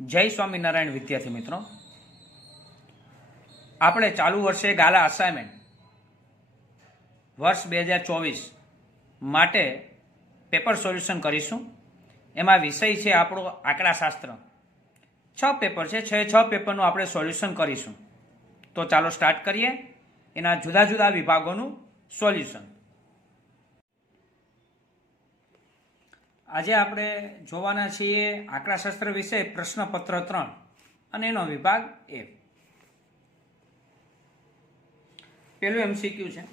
જય સ્વામિનારાયણ વિદ્યાર્થી મિત્રો, આપણે ચાલુ વર્ષે ગાલા અસાઇનમેન્ટ વર્ષ 2024 માટે પેપર સોલ્યુશન કરીશું. એમાં વિષય છે આપણો આંકડાશાસ્ત્ર. 6 પેપર છે, 6 પેપરનું આપણે સોલ્યુશન કરીશું. તો ચાલો સ્ટાર્ટ કરીએ એના જુદા જુદા વિભાગોનું સોલ્યુશન. આજે આપણે જોવાના છીએ આંકડાશાસ્ત્ર વિષય પ્રશ્નપત્ર 3 અને એનો વિભાગ એ. પેલું એમસીક્યુ છે,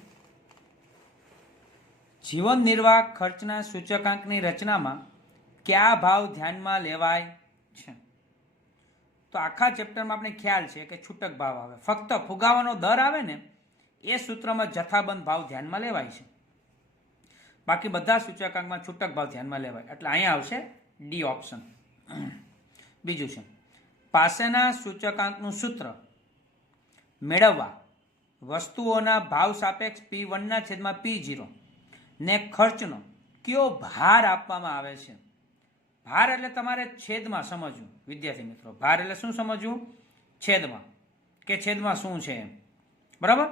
જીવન નિર્વાહ ખર્ચના સૂચકાંકની રચનામાં કયા ભાવ ધ્યાનમાં લેવાય છે? તો આખા ચેપ્ટરમાં આપણે ખ્યાલ છે કે છૂટક ભાવ આવે, ફક્ત ફુગાવાનો દર આવે ને એ સૂત્રમાં જથ્થાબંધ ભાવ ધ્યાનમાં લેવાય છે. બાકી બધા સૂચકાંકમાં છૂટક ભાવ ધ્યાનમાં લેવાય, એટલે અહીંયા આવશે ડી ઓપ્શન. બીજું છે, પાસેના સૂચકાંકનું સૂત્ર મેળવવા વસ્તુઓના ભાવ સાપેક્ષ P1/P0 ને ખર્ચનો કયો ભાર આપવામાં આવે છે? ભાર એટલે તમારે છેદમાં સમજવું વિદ્યાર્થી મિત્રો. ભાર એટલે શું સમજવું? છેદમાં, કે છેદમાં શું છે એમ. બરાબર?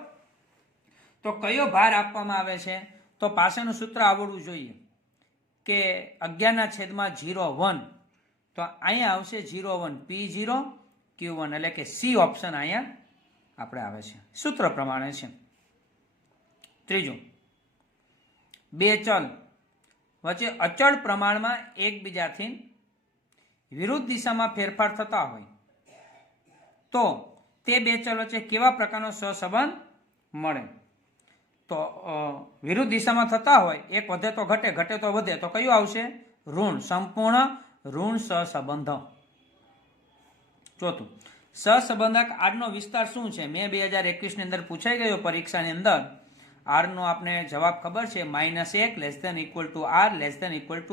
તો કયો ભાર આપવામાં આવે છે? તો પાસેનું સૂત્ર આવડવું જોઈએ કે 11/0(1). તો અહીંયા આવશે 0(1) P0 Q1, એટલે કે સી ઓપ્શન અહીંયા આપણે આવે છે, સૂત્ર પ્રમાણે છે. ત્રીજું, બે ચલ વચ્ચે અચળ પ્રમાણમાં એકબીજાથી વિરુદ્ધ દિશામાં ફેરફાર થતા હોય તો તે બે ચલ વચ્ચે કેવા પ્રકારનો સહસંબંધ મળે? તો વિરુદ્ધ દિશામાં થતા હોય, એક વધે તો ઘટે, ઘટે તો વધે, તો કયું આવશે? ઋણ, સંપૂર્ણ ઋણ સહસંબંધ. ચોથું, સહસંબંધક આરનો વિસ્તાર શું છે? મે 2021 ની અંદર પૂછાઈ ગયો પરીક્ષાની અંદર. આરનો આપણે જવાબ ખબર છે, -1 ≤ r ≤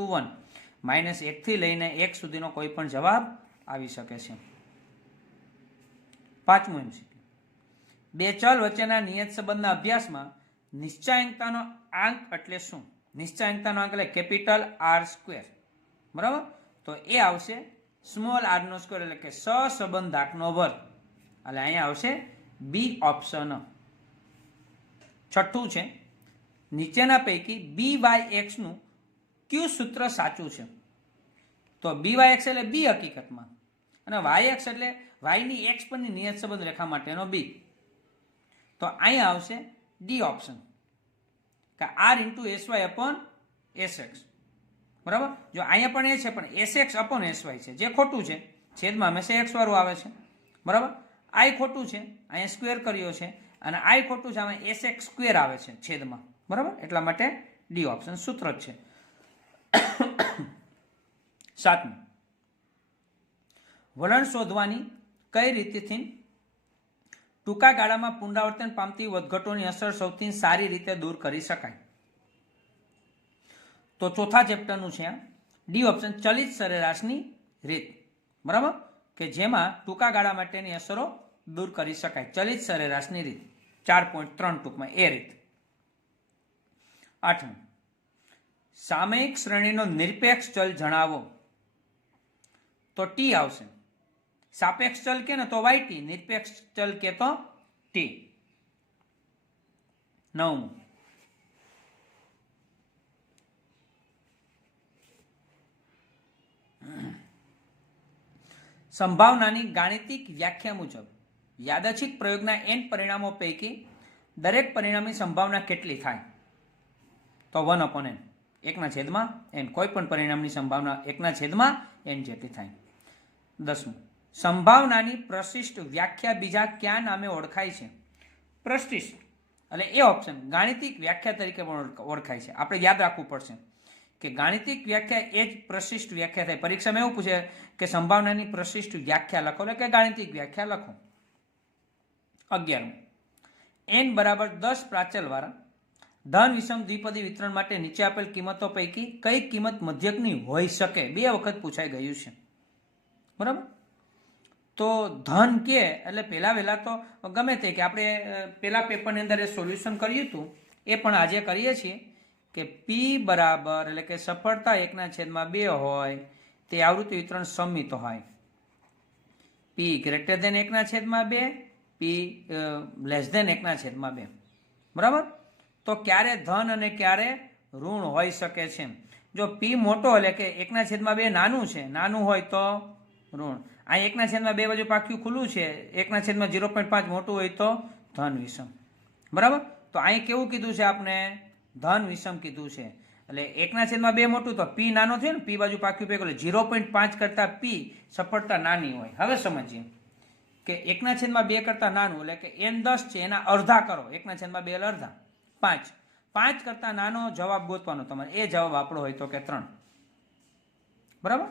1. -1 થી લઈને 1 સુધીનો કોઈ પણ જવાબ આવી શકે છે. પાંચમું એમસીક્યુ, બે ચલ વચ્ચેના નિયત સંબંધના અભ્યાસમાં નિશ્ચાયકતાનો આંક એટલે શું? નિશ્ચાયકતાનો આંક એટલે કેપિટલ R². બરાબર? તો એ આવશે સ્મોલ r², એટલે કે સહસંબંધાંકનો વર્ગ. એટલે અહીંયા આવશે બી ઓપ્શન. છઠ્ઠું છે, નીચેના પૈકી BYX નું કયું સૂત્ર સાચું છે? તો BYX એટલે બી હકીકતમાં, અને YX એટલે વાયની એક્સ પરની નિયત સંબંધ રેખા માટેનો બી. તો અહીંયા આવશે ડી ઓપ્શન, કે R/SY/SX. બરાબર? જો અહીંયા પણ એ છે, પણ SX/SY છે, જે ખોટું છે. છેદમાં હંમેશા x વાળું આવે છે. બરાબર? I ખોટું છે, અહીંયા સ્ક્વેર કર્યો છે, અને I ખોટું છે, આમાં SX² આવે છે છેદમાં. બરાબર? એટલા માટે ડી ઓપ્શન સૂત્ર જ છે. સાતમું, વલણ શોધવાની કઈ રીતથી ટૂંકા ગાળામાં પુનરાવર્તન પામતી વધઘટોની અસર સૌથી સારી રીતે દૂર કરી શકાય? તો ચોથા ચેપ્ટરનું છે ડી ઓપ્શન, ચલિત સરેરાશની રીત. બરાબર? કે જેમાં ટૂંકા ગાળા માટેની અસરો દૂર કરી શકાય, ચલિત સરેરાશની રીત. 4.3 ટૂંકમાં એ રીત. આઠમું, સામયિક શ્રેણીનો નિરપેક્ષ ચલ જણાવો. તો ટી આવશે. સાપેક્ષ ચલ કે ને તો YT, નિરપેક્ષ ચલ કે તો ટી. નવમું, સંભાવનાની ગાણિતિક વ્યાખ્યા મુજબ યાદચ્છિક પ્રયોગના n પરિણામો પૈકી દરેક પરિણામની સંભાવના કેટલી થાય? તો 1/n, 1/n. કોઈ પણ પરિણામની સંભાવના 1/n જેટલી થાય. 10મું, સંભાવનાની પ્રશિષ્ટ વ્યાખ્યા બીજા કયા નામે ઓળખાય છે? પ્રશિષ્ટ એટલે એ ઓપ્શન ગાણિતિક વ્યાખ્યા તરીકે પણ ઓળખાય છે. આપણે યાદ રાખવું પડશે કે ગાણિતિક વ્યાખ્યા એ જ પ્રશિષ્ટ વ્યાખ્યા થાય. પરીક્ષામાં એવું પૂછે કે સંભાવનાની પ્રશિષ્ટ વ્યાખ્યા લખો, એટલે કે ગાણિતિક વ્યાખ્યા લખો. 11મું, n = 10 પ્રાચલવાળા ધન વિષમ દ્વિપદી વિતરણ માટે નીચે આપેલ કિંમતો પૈકી કઈ કિંમત મધ્યકની હોઈ શકે? 2 વખત પૂછાઈ ગયું છે. બરાબર? તો ધન કે એટલે પહેલા તો ગમે તે કે આપણે પેલા પેપરની અંદર એ સોલ્યુશન કર્યું હતું, એ પણ આજે કરીએ છીએ કે P બરાબર એટલે કે સફળતા 1/2 હોય તે આવૃત્તિ વિતરણ સમિત હોય. પી ગ્રેટર દેન 1/2, પી લેસ દેન 1/2. બરાબર? તો ક્યારે ધન અને ક્યારે ઋણ હોઈ શકે છે. જો પી મોટો એટલે કે 1/2 નાનું છે, નાનું હોય તો ઋણ. આ 1/2 બાજુ પાક્યું ખુલ્લું છે, 1/0.5 મોટું હોય તો ધન વિષમ. બરાબર? તો અહીં કેવું કીધું છે આપણે? ધન વિષમ કીધું છે. એટલે 1/2 મોટું તો પી નાનો થયો ને, પી બાજુ પાક્યું ભેગું એટલે 0.5 કરતા પી સફળતા નાની હોય. હવે સમજીએ કે 1/2 કરતા નાનું એટલે કે n10 છે એના અડધા કરો. 1/2 એટલે અડધા 5. 5 કરતા નાનો જવાબ ગોતવાનો તમારે. એ જવાબ આપણો હોય તો કે 3. બરાબર?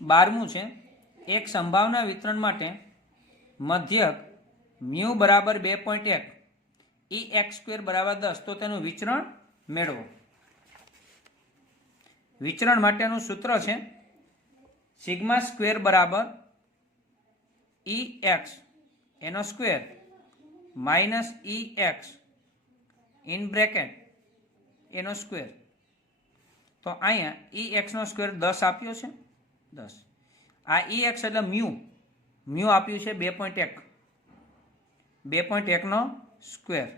12મું છે, એક સંભાવના વિતરણ માટે મધ્યક મ્યુ બરાબર 2.1 EX² બરાબર 10, તો તેનું વિચરણ મેળવો. વિચરણ માટેનું સૂત્ર છે σ² બરાબર EX એનો square minus EX in bracket એનો સ્ક્વેર. તો અહીંયા EX નો સ્ક્વેર 10 આપ્યો છે, 10. આ EX એટલે મ્યુ આપ્યું છે 2.1, 2.1 નો સ્ક્વેર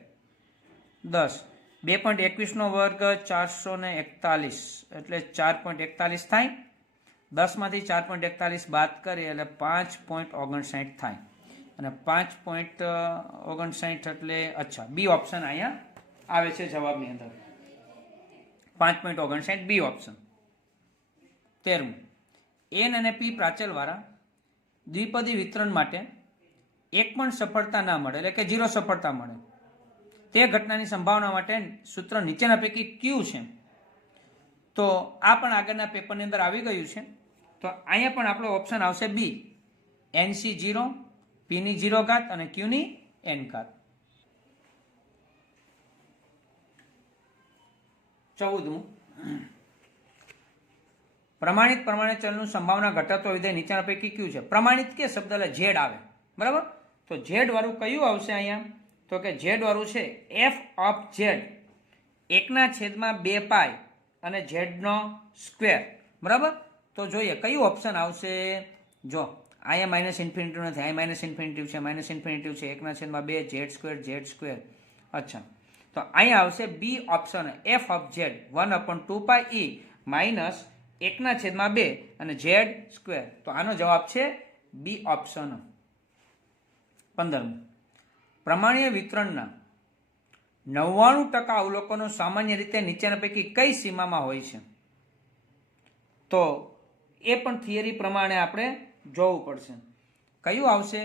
10, 2.21 નો વર્ગ 441 એટલે 4.41 થાય. 10 માંથી 4.41 બાદ કરીએ એટલે 5.59 થાય. અને 5.59 એટલે અચ્છા બી ઓપ્શન અહીંયા આવે છે જવાબની અંદર. 5.59 બી ઓપ્શન. 13મું, એન અને પી પ્રાચલવાળા દ્વિપદી વિતરણ માટે એક પણ સફળતા ના મળે એટલે કે 0 સફળતા મળે તે ઘટનાની સંભાવના માટે સૂત્ર નીચેના પૈકી કયું છે? તો આ પણ આગળના પેપરની અંદર આવી ગયું છે. તો અહીંયા પણ આપણો ઓપ્શન આવશે બી, NC0, Pની 0 ઘાત અને Qની n ઘાત. 14મું, પ્રમાણિત પ્રમાણિત ચલનું સંભાવના ઘટતો વિધેય નીચેના પૈકી કયું છે? પ્રમાણિત કે શબ્દ એટલે ઝેડ આવે. બરાબર? તો ઝેડ વાળું કયું આવશે અહીંયા? તો કે ઝેડ વાળું છે f ઓફ ઝેડ 1/2 પાઈ અને ઝેડનો સ્ક્વેર. બરાબર? તો જોઈએ કયું ઓપ્શન આવશે. જો અહીંયા માઇનસ ઇન્ફિનિટિવ નથી, અહીંયા માઇનસ ઇન્ફિનિટિવ છે, માઇનસ ઇન્ફિનિટિવ છે, 1/2 z². અચ્છા, તો અહીંયા આવશે B option, f of Z 1/2 pi e minus 1/2 અને ઝેડ સ્ક્વેર. તો આનો જવાબ છે બી ઓપ્શન. 15મું, પ્રમાણીય વિતરણના 99% અવલોકનો સામાન્ય રીતે નીચેના પૈકી કઈ સીમામાં હોય છે? તો એ પણ થિયરી પ્રમાણે આપણે જોવું પડશે. કયું આવશે?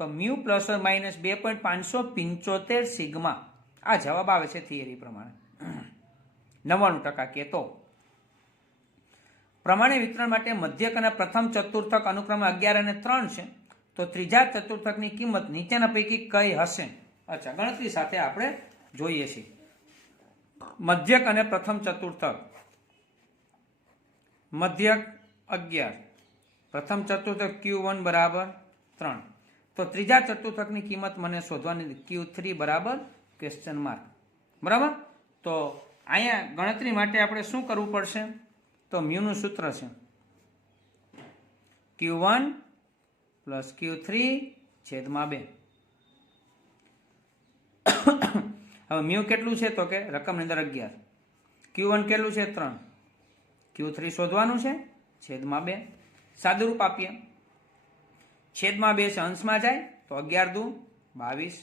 તો મ્યુ પ્લસ માઇનસ 2.575 સિગ્મા. આ જવાબ આવે છે થિયરી પ્રમાણે. 99% કે તો પ્રમાણે વિતરણ માટે મધ્યક અને પ્રથમ ચતુર્થક અનુક્રમે 11 અને 3 છે. તો ત્રીજા ચતુર્થકની કિંમત નીચેના પૈકી કઈ હશે? અચ્છા, ગણતરી સાથે આપણે જોઈએ છીએ. મધ્યક અને પ્રથમ ચતુર્થક. મધ્યક 11, પ્રથમ ચતુર્થક Q1 બરાબર 3. તો ત્રીજા ચતુર્થકની કિંમત મને શોધવાની, Q3 બરાબર ક્વેશ્ચન માર્ક. બરાબર? તો અહીંયા ગણતરી માટે આપણે શું કરવું પડશે? તો મ્યુનું સૂત્ર છે Q1 પ્લસ Q3 છેદમાં 2. હવે મ્યુ કેટલું છે? તો કે રકમની અંદર 11. Q1 કેટલું છે? 3. Q3 શોધવાનું છે છેદમાં 2. સાદુરૂપ આપીએ. છેદમાં 2 છે, અંશમાં જાય તો 11 દુ 22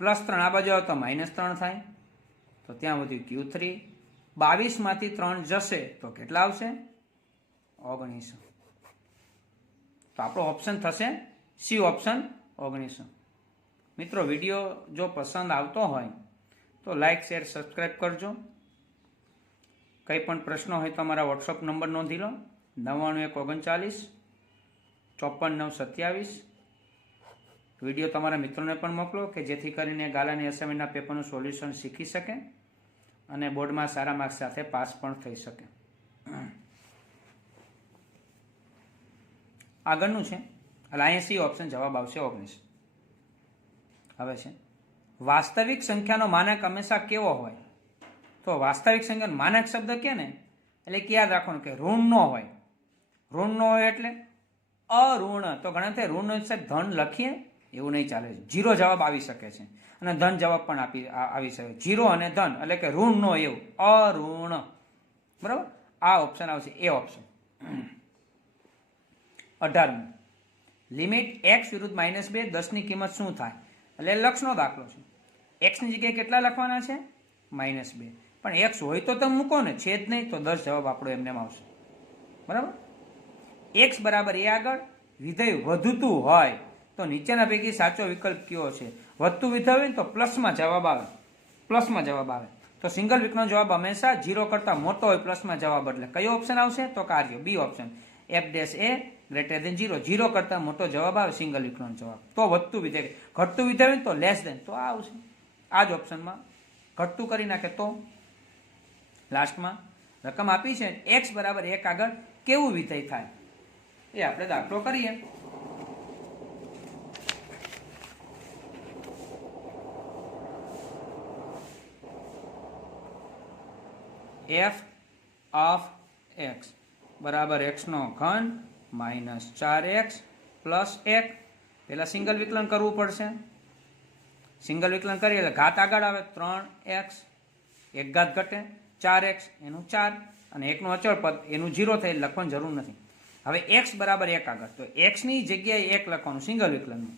પ્લસ 3 આ બાજુ આવે તો -3 થાય. તો ત્યાં વધ્યું Q3. 22 માંથી 3 જશે તો કેટલા આવશે? 19. તો આપણો ઓપ્શન થશે સી ઓપ્શન 19. મિત્રો, વિડીયો જો પસંદ આવતો હોય તો લાઈક, શેર, સબસ્ક્રાઈબ કરજો. કંઈ પણ પ્રશ્ન હોય તો અમારા વોટ્સઅપ નંબર નોંધી લો, 99 39 54 9 27. વિડીયો તમારા મિત્રોને પણ મોકલો કે જેથી કરીને ગાલાની એસાઇનમેન્ટના પેપરનું સોલ્યુશન શીખી શકે અને બોર્ડમાં સારા માર્ક્સ સાથે પાસ પણ થઈ શકે. આગળનું છે એટલે અહીંયા સી ઓપ્શન જવાબ આવશે 19. હવે છે વાસ્તવિક સંખ્યાનો માનક હંમેશા કેવો હોય? તો વાસ્તવિક સંખ્યાનો માનક શબ્દ કે ને એટલે કે યાદ રાખવાનું કે ઋણ ન હોય. ઋણ નો હોય એટલે અઋણ. તો ઘણા તે ઋણ ધન લખીએ એવું નહીં ચાલે, જીરો જવાબ આવી શકે છે અને ધન જવાબ પણ આવી શકે. જીરો અને ધન એટલે કે ઋણ નો એવું અઋણ. બરાબર, આ ઓપ્શન આવશે, એ ઓપ્શન. 18મું, લિમિટ x વિરુદ્ધ -2 10 ની કિંમત શું થાય? એટલે લક્ષનો દાખલો છે. x ની જગ્યાએ કેટલા લખવાના છે? -2. પણ x હોય તો તમે મૂકો ને, છે જ નહીં તો 10 જવાબ આપણો એમને આવશે. બરાબર, x બરાબર એ આગળ વિધેય વધતું હોય તો નીચેના પૈકી સાચો વિકલ્પ કયો છે? વધતું વિધેય હોય ને તો પ્લસમાં જવાબ આવે, પ્લસમાં જવાબ આવે. તો સિંગલ વિકલ્પનો જવાબ હંમેશા 0 કરતા મોટો હોય પ્લસમાં જવાબ, એટલે કયો ઓપ્શન આવશે? તો કાર્ય બી ઓપ્શન, f'(a) > 0. 0 કરતા મોટો જવાબ આવે સિંગલ વિકલ્પનો જવાબ. તો વધતું વિધેય, ઘટતું વિધેય હોય તો લેસ દેન, તો આ આવશે. આ જ ઓપ્શનમાં ઘટતું કરી નાખે તો. લાસ્ટમાં રકમ આપી છે, x બરાબર 1 આગળ કેવું વિધેય થાય એ આપણે દાખલો કરીએ. f of x બરાબર x નો ઘન -4x પ્લસ 1. પેલા સિંગલ વિકલન કરવું પડશે. સિંગલ વિકલન કરીએ એટલે ઘાત આગળ આવે, 3x, એક ઘાત ઘટે 4x, એનું 4, અને એકનું અચળ પદ એનું 0 થાય, લખવાની જરૂર નથી. હવે x બરાબર 1 આગળ, તો x ની જગ્યાએ 1 લખવાનું સિંગલ વિકલનમાં.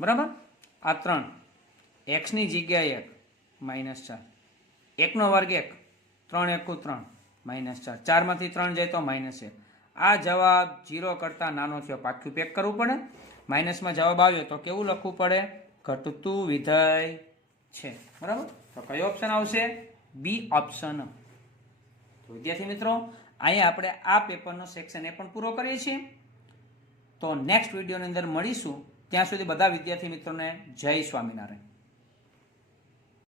બરાબર, આ 3, x ની જગ્યાએ 1 -4, 1 નો વર્ગ 1, 3 × 1 = 3 -4, 4 માંથી 3 જાય તો -1. આ જવાબ 0 કરતા નાનો થયો, પાછું પેક કરવું પડે. માઇનસમાં જવાબ આવ્યો તો કેવું લખવું પડે? ઘટતું વિધેય છે. બરાબર, તો કયો ઓપ્શન આવશે? B option. તો વિદ્યાર્થી મિત્રો, અહીંયા આપણે આ પેપરનો સેક્શન એ પણ પૂરો કરીએ છીએ. તો નેક્સ્ટ વિડીયોની અંદર મળીશું. ત્યાં સુધી બધા વિદ્યાર્થી મિત્રોને જય સ્વામિનારાયણ.